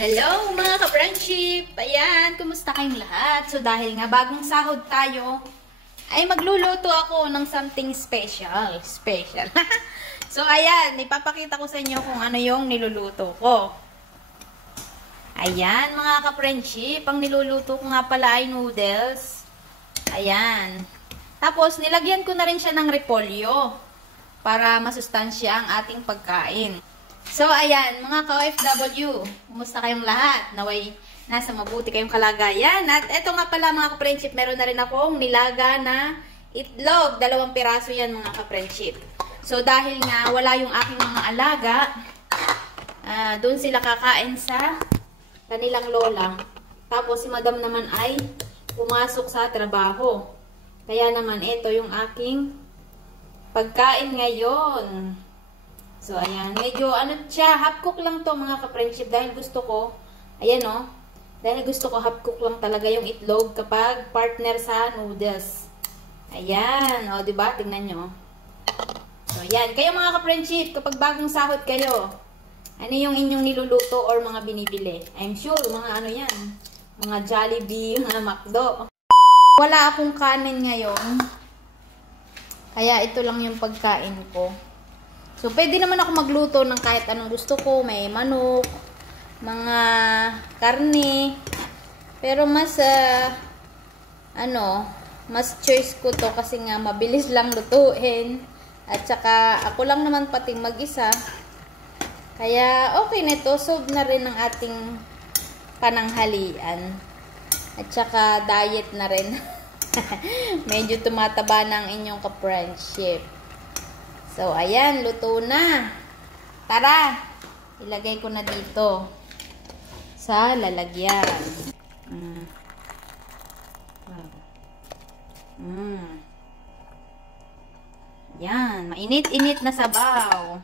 Hello mga ka-friendship! Ayan, kumusta kayong lahat? So dahil nga bagong sahod tayo, ay magluluto ako ng something special. So ayan, ipapakita ko sa inyo kung ano yung niluluto ko. Ayan mga ka-friendship, ang niluluto ko nga pala ay noodles. Ayan. Tapos nilagyan ko na rin siya ng repolyo para masustansya ang ating pagkain. So, ayan, mga ka-OFW, kumusta kayong lahat? Naway, nasa mabuti kayong kalagayan. At eto nga pala mga ka-friendship, meron na rin akong nilaga na itlog. 2 piraso yan mga ka-friendship. So, dahil nga wala yung aking mga alaga, doon sila kakain sa kanilang lola. Tapos, si madam naman ay pumasok sa trabaho. Kaya naman, ito yung aking pagkain ngayon. So, ayan. Medyo, siya, half cook lang to mga ka-friendship. Dahil gusto ko, ayan o. Dahil gusto ko, half cook lang talaga yung itlog kapag partner sa noodles. Ayan. O, diba? Tingnan nyo. So, ayan. Kayo mga ka-friendship, kapag bagong sahod kayo, ano yung inyong niluluto or mga binibili? I'm sure, mga ano yan. Mga Jollibee, mga McDo. Wala akong kanin ngayon. Kaya ito lang yung pagkain ko. So, pwede naman ako magluto ng kahit anong gusto ko. May manok, mga karne. Pero mas, mas choice ko to kasi nga mabilis lang lutuin. At saka, ako lang naman pati mag-isa. Kaya, okay na ito. Solve na rin ang ating pananghalian. At saka, diet na rin. Medyo tumataba na ang inyong ka-friendship. So, ayan, luto na. Tara, ilagay ko na dito sa lalagyan. Yan, mainit-init na sabaw.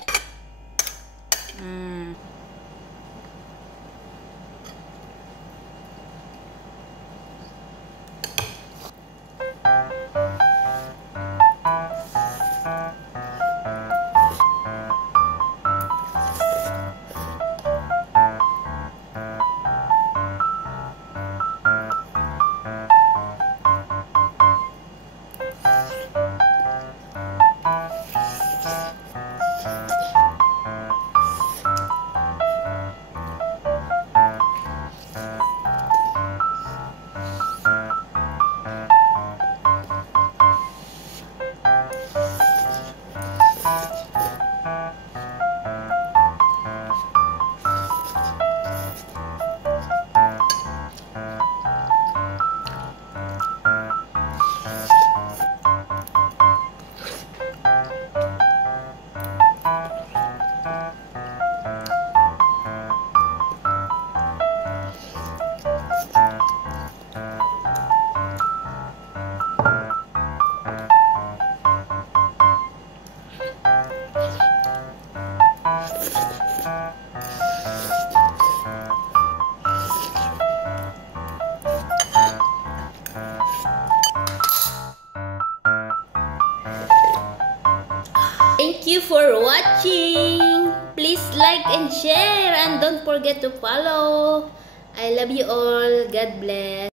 Thank you for watching. Please like and share and don't forget to follow. I love you all. God bless.